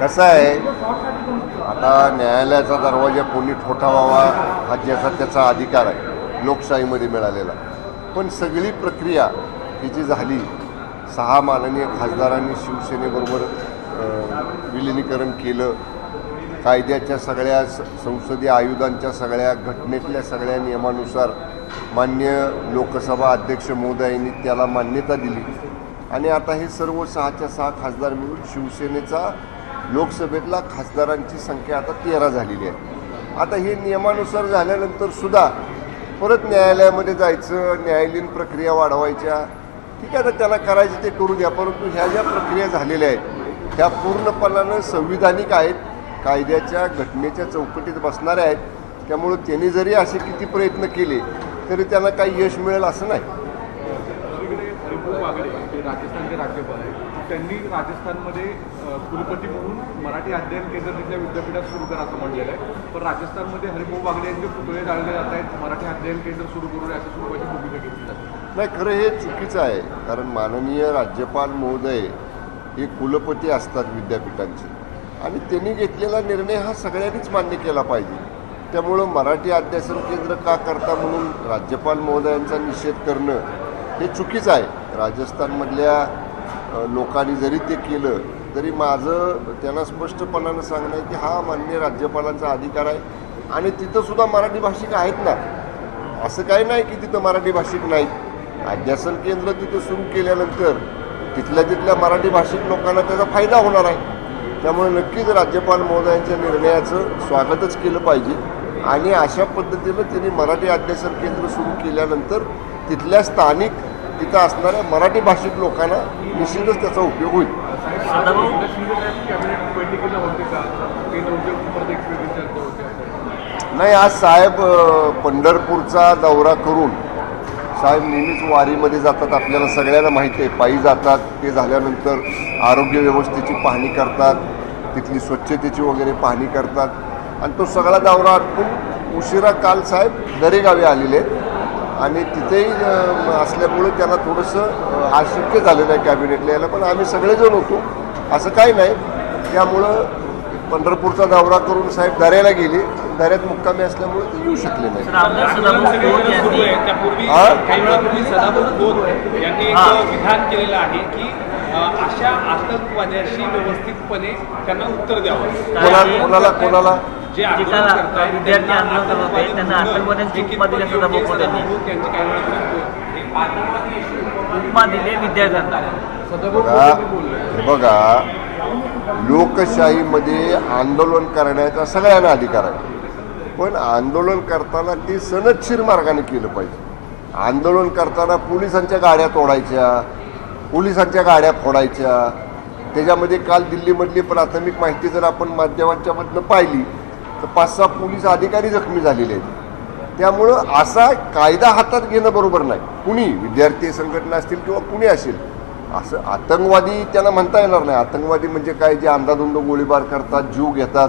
कसं आहे, आता न्यायालयाचा दरवाजा कोणी ठोठावावा हा ज्याचा त्याचा अधिकार आहे लोकशाहीमध्ये मिळालेला. पण सगळी प्रक्रिया ही जी झाली, 6 माननीय खासदारांनी शिवसेनेबरोबर विलिनीकरण केलं, कायद्याच्या सगळ्या संसदीय आयुधांच्या सगळ्या घटनेतल्या सगळ्या नियमानुसार मान्य लोकसभा अध्यक्ष महोदयांनी त्याला मान्यता दिली आणि आता हे सर्व 6च्या 6 खासदार मिळून शिवसेनेचा लोकसभेतला खासदारांची संख्या आता 13 झालेली आहे. आता हे नियमानुसार झाल्यानंतर सुद्धा परत न्यायालयामध्ये जायचं, न्यायालयीन प्रक्रिया वाढवायच्या. ठीक आहे, तर त्याला करायचं ते करू द्या, परंतु ह्या ज्या प्रक्रिया झालेल्या आहेत त्या पूर्णपणानं संविधानिक आहेत, कायद्याच्या घटनेच्या चौकटीत बसणाऱ्या आहेत. त्यामुळं त्यांनी जरी असे किती प्रयत्न केले तरी त्यांना काही यश मिळेल असं नाही. राजस्थानचे राज्यपाल आहेत, त्यांनी राजस्थानमध्ये कुलपती म्हणून मराठी अध्ययन केंद्र तिथल्या विद्यापीठात सुरू करा असं म्हटलेलं आहे. पण राजस्थानमध्ये हरिभाऊ बागडे यांचे पुतळे जाळले जात आहेत, मराठी अध्ययन केंद्र सुरू करून अशा स्वरूपाची भूमिका घेतली जाते. नाही, खरं हे चुकीचं आहे. कारण माननीय राज्यपाल महोदय हे कुलपती असतात विद्यापीठांचे आणि त्यांनी घेतलेला निर्णय हा सगळ्यांनीच मान्य केला पाहिजे. त्यामुळं मराठी अध्यासन केंद्र का करता म्हणून राज्यपाल महोदयांचा निषेध करणं हे चुकीचं आहे. राजस्थानमधल्या लोकांनी जरी ते केलं तरी माझं त्यांना स्पष्टपणानं सांगणं आहे की हा माननीय राज्यपालांचा अधिकार आहे आणि तिथंसुद्धा मराठी भाषिक आहेत ना. असं काही नाही की तिथं मराठी भाषिक नाहीत. अध्यासन केंद्र तिथं सुरू केल्यानंतर तिथल्या मराठी भाषिक लोकांना त्याचा फायदा होणार आहे. त्यामुळे नक्कीच राज्यपाल महोदयांच्या निर्णयाचं स्वागतच केलं पाहिजे आणि अशा पद्धतीनं त्यांनी मराठी अध्यासन केंद्र सुरू केल्यानंतर तिथल्या स्थानिक तिथं असणाऱ्या मराठी भाषिक लोकांना निश्चितच त्याचा उपयोग होईल. नाही, आज साहेब पंढरपूरचा दौरा करून साहेब नेहमीच वारीमध्ये जातात, आपल्याला सगळ्यांना माहिती आहे. पायी जातात, ते झाल्यानंतर आरोग्य व्यवस्थेची पाहणी करतात, तिथली स्वच्छतेची वगैरे पाहणी करतात आणि तो सगळा दौरा आटपून उशिरा काल साहेब दरेगावी आलेले आहेत आणि तिथेही असल्यामुळे त्यांना थोडंसं आज शक्य झालं नाही कॅबिनेटला यायला. पण आम्ही सगळेजण होतो, असं काही नाही. त्यामुळं पंढरपूरचा दौरा करून साहेब दऱ्याला गेले, दऱ्यात मुक्कामी असल्यामुळे ते येऊ शकले नाही. त्यापूर्वी सदाभाऊ खोत यांनी एक विधान केलेलं आहे की अशा आतंकवाद्याशी व्यवस्थितपणे त्यांना उत्तर द्यावं. कोणाला जे विद्यार्थी आंदोलन करत होते त्यांना आतंकवाद्यांची उपमा दिल्या सदाभाऊ खोत यांनी उपमा दिले विद्यार्थ्यांना. बघा, लोकशाहीमध्ये आंदोलन करण्याचा सगळ्यांना अधिकार आहे, पण आंदोलन करताना ते सनदशीर मार्गाने केलं पाहिजे. आंदोलन करताना पोलिसांच्या गाड्या तोडायच्या, पोलिसांच्या गाड्या फोडायच्या. त्याच्यामध्ये काल दिल्लीमधली प्राथमिक माहिती जर आपण माध्यमांच्या मधनं पाहिली तर 5-6 पोलीस अधिकारी जखमी झालेले आहेत. त्यामुळं असा कायदा हातात घेणं बरोबर नाही. कुणी विद्यार्थी संघटना असतील किंवा कुणी असेल, असं आतंकवादी त्यांना म्हणता येणार नाही. आतंकवादी म्हणजे काय, जे अंधाधुंद गोळीबार करतात, जीव घेतात,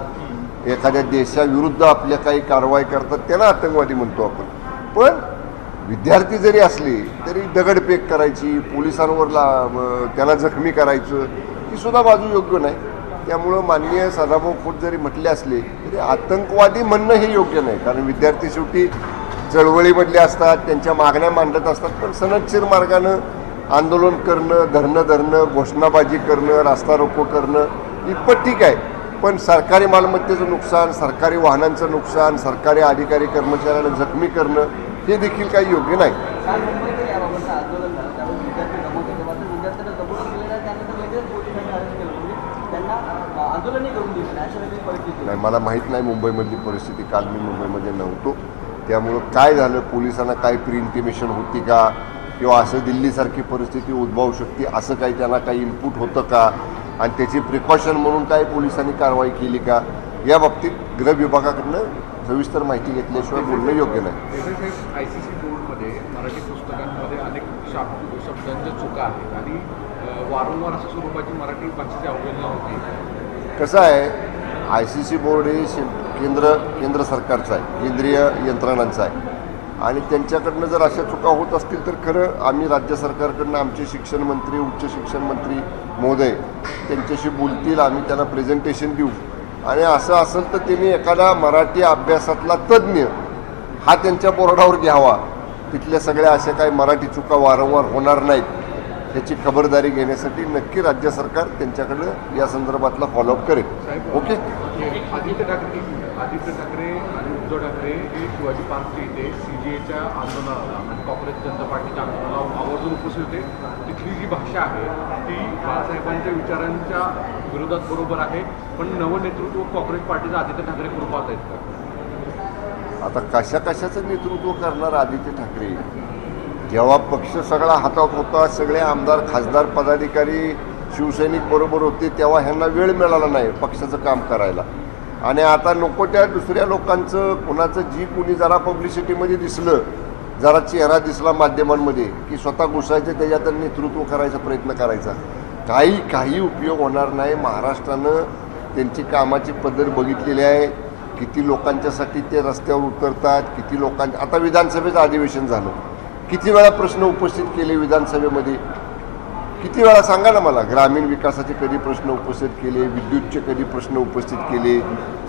एखाद्या देशाविरुद्ध आपल्या काही कारवाई करतात, त्यांना आतंकवादी म्हणतो आपण. पण विद्यार्थी जरी असले तरी दगडफेक करायची, पोलिसांवर त्याला जखमी करायचं, ही सुद्धा बाजू योग्य नाही. त्यामुळं माननीय सदाभाऊ खोत जरी म्हटले असले तरी आतंकवादी म्हणणं हे योग्य नाही. कारण विद्यार्थी शेवटी चळवळीमधले असतात, त्यांच्या मागण्या मांडत असतात. पण सनदशीर मार्गानं आंदोलन करणं, धरणं, घोषणाबाजी करणं, रास्ता रोको करणं इतपत ठीक आहे. पण सरकारी मालमत्तेचं नुकसान, सरकारी वाहनांचं नुकसान, सरकारी अधिकारी कर्मचाऱ्यांना जखमी करणं हे देखील काही योग्य नाही. नाही, मला माहीत नाही मुंबईमधली परिस्थिती. काल मी मुंबईमध्ये नव्हतो, त्यामुळं काय झालं, पोलिसांना काय प्री इंटिमेशन होती का, किंवा असं दिल्लीसारखी परिस्थिती उद्भवू शकते असं काही त्यांना काही इनपुट होतं का, आणि त्याची प्रिकॉशन म्हणून काय पोलिसांनी कारवाई केली का, या बाबतीत गृह विभागाकडनं सविस्तर माहिती घेतल्याशिवाय बोलणं योग्य नाही. ICC बोर्डमध्ये मराठी पुस्तकांमध्ये अनेक शब्दांच्या चुका आहेत आणि वारंवार अशा स्वरूपाची मराठी भाषेची अवहेलना होती. कसं आहे, ICC बोर्ड हे केंद्र सरकारचं आहे, केंद्रीय यंत्रणांचं आहे आणि त्यांच्याकडनं जर अशा चुका होत असतील तर खरं आम्ही राज्य सरकारकडनं आमचे शिक्षण मंत्री, उच्च शिक्षण मंत्री महोदय त्यांच्याशी बोलतील, आम्ही त्यांना प्रेझेंटेशन देऊ आणि असं असेल तर त्यांनी एखादा मराठी अभ्यासातला तज्ज्ञ हा त्यांच्या बोर्डावर घ्यावा. तिथल्या सगळ्या अशा काही मराठी चुका वारंवार होणार नाहीत त्याची खबरदारी घेण्यासाठी नक्की राज्य सरकार त्यांच्याकडं या संदर्भातला फॉलोअप करेल. ओके. आदित्य ठाकरे आणि उद्धव ठाकरे हे शिवाजी पार्कच्या इथे CGAच्या आंदोलनाला आणि काँग्रेस जनता पार्टीच्या आंदोलनाला आवर्जून उपस्थित होते. तिथली जी भाषा आहे ती बाळासाहेबांच्या विचारांच्या विरोधात बरोबर आहे, पण नवनेतृत्व काँग्रेस पार्टीचं आदित्य ठाकरे करू पाहत आहेत का? आता कशाचं नेतृत्व करणार आदित्य ठाकरे? जेव्हा पक्ष सगळा हातात होता, सगळे आमदार खासदार पदाधिकारी शिवसैनिक बरोबर होते, तेव्हा ह्यांना वेळ मिळाला नाही पक्षाचं काम करायला. आणि आता नको त्या दुसऱ्या लोकांचं कुणाचं जी कुणी जरा पब्लिसिटीमध्ये दिसलं, जरा चेहरा दिसला माध्यमांमध्ये की स्वतः घुसायचं त्याच्यात नेतृत्व करायचा प्रयत्न करायचा. काही उपयोग होणार नाही. महाराष्ट्रानं त्यांची कामाची पद्धत बघितलेली आहे. किती लोकांच्यासाठी ते रस्त्यावर उतरतात, किती लोकांच्या आता विधानसभेचं अधिवेशन झालं, किती वेळा प्रश्न उपस्थित केले विधानसभेमध्ये, किती वेळा सांगा ना मला. ग्रामीण विकासाचे कधी प्रश्न उपस्थित केले, विद्युतचे कधी प्रश्न उपस्थित केले,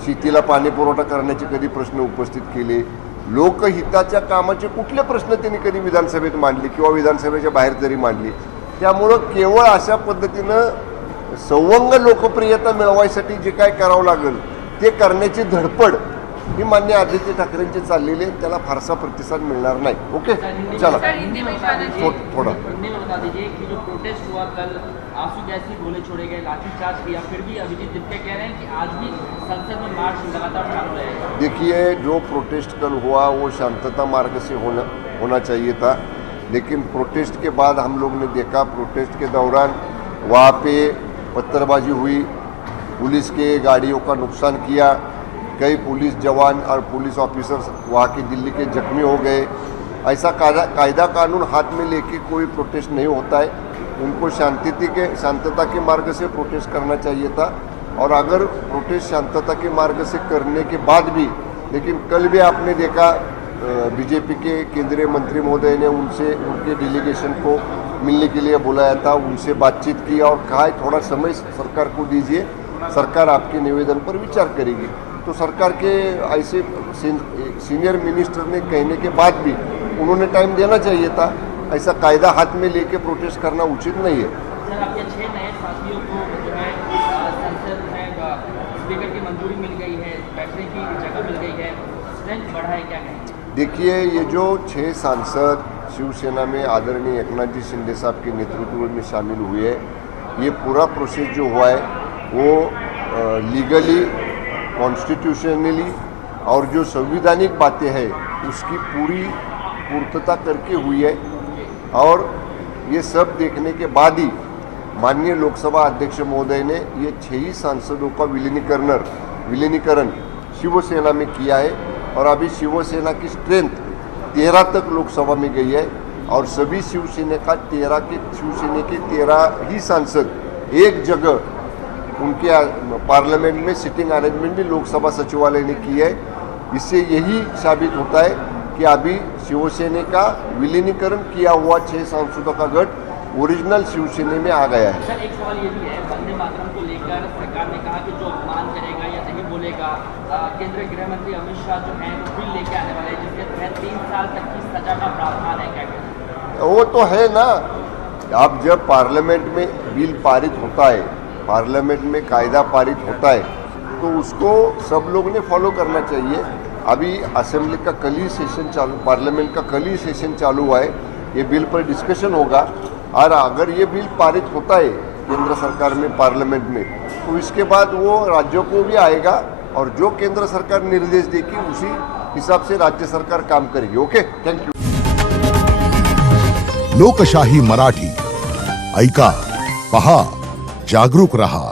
शेतीला पाणी पुरवठा करण्याचे कधी प्रश्न उपस्थित केले, लोकहिताच्या कामाचे कुठले प्रश्न त्यांनी कधी विधानसभेत मांडले किंवा विधानसभेच्या बाहेर तरी मांडले. त्यामुळं केवळ अशा पद्धतीनं सवंग लोकप्रियता मिळवायसाठी जे काय करावं लागेल ते करण्याची धडपड ही मान्य आदित्य ठाकरेंची चाललेली आहे. त्याला फारसा प्रतिसाद मिळणार नाही. ओके, चला थोडं हिंदी में बता दीजिए कि जो प्रोटेस्ट हुआ कल, आंसू गैस गोले छोड़े गए, लाठीचार्ज किया, फिर भी अभिजीत दिपके कह रहे हैं कि आज भी संसद में मार्च लगातार चालू रहेगा. देखिए, जो प्रोटेस्ट कल हुआ वो शांतता मार्ग से होना चाहिए था, लेकिन प्रोटेस्ट के बाद हम लोग ने देखा प्रोटेस्ट के दौरान वहाँ पे पत्थरबाजी हुई, पुलिस के गाड़ियों का नुकसान किया, कई पुलिस जवान और पुलिस ऑफिसर्स वहाँ के दिल्ली के जख्मी हो गए. ऐसा कायदा कानून हाथ में लेके कोई प्रोटेस्ट नहीं होता है. उनको शांतता के मार्ग से प्रोटेस्ट करना चाहिए था. और अगर प्रोटेस्ट शांतता के मार्ग से करने के बाद भी, लेकिन कल भी आपने देखा बीजेपी के केंद्रीय मंत्री महोदय ने उनके डेलीगेशन को मिलने के लिए बुलाया था, उनसे बातचीत की और कहा थोड़ा समय सरकार को दीजिए, सरकार आपके निवेदन पर विचार करेगी. तो सरकार के ऐसे सीनियर मिनिस्टर ने कहने के बाद भी उन्होंने टाइम देना चाहिए था. ऐसा कायदा हाथ में लेके प्रोटेस्ट करना उचित नहीं है. सर, आपके 6 नए साथियों को जो है संसद में स्पीकर की मंजूरी मिल गई है, बैठने की जगह मिल गई है, स्ट्रेंथ बढ़ा है, क्या कहें? देखिए, ये जो 6 सांसद शिवसेना में आदरणीय एकनाथ जी शिंदे साहब के नेतृत्व में शामिल हुए हैं, ये पूरा प्रोसेस जो हुआ है वो लीगली, कॉन्स्टिट्यूशनली और जो संविधानिक बातें हैं उसकी पूरी पूर्तता करके हुई है. और ये सब देखने के बाद ही माननीय लोकसभा अध्यक्ष महोदय ने ये 6 ही सांसदों का विलीनीकरण शिवसेना में किया है. और अभी शिवसेना की स्ट्रेंथ 13 तक लोकसभा में गई है और सभी शिवसेना के 13 ही सांसद एक जगह उनके पार्लियामेंट में सिटिंग अरेंजमेंट भी लोकसभा सचिवालय ने की है. इससे यही साबित होता है कि अभी शिवसेना का विलीनीकरण किया हुआ 6 सांसदों का गठ ओरिजिनल शिवसेना में आ गया है. सर, एक सवाल ये भी है, वंदे मातरम को लेकर सरकार ने कहा कि जो अपमान करेगा या नहीं बोलेगा, केंद्रीय गृह मंत्री अमित शाह जो हैं बिल लेके आने वाले हैं जिसके तहत 3 साल तक की सजा का प्रावधान है, क्या कहें? वो तो है ना. अब जब पार्लियामेंट में बिल पारित होता है, पार्लियामेंट में कायदा पारित होता है, तो उसको सब लोग ने फॉलो करना चाहिए. अभी असेंबली का कल ही सेशन चालू, पार्लियामेंट का कल ही सेशन चालू हुआ है. ये बिल पर डिस्कशन होगा और अगर ये बिल पारित होता है केंद्र सरकार में पार्लियामेंट में, तो इसके बाद वो राज्यों को भी आएगा और जो केंद्र सरकार निर्देश देगी उसी हिसाब से राज्य सरकार काम करेगी. Okay, thank you. लोकशाही मराठी ऐका, पहा, जागरूक रहा.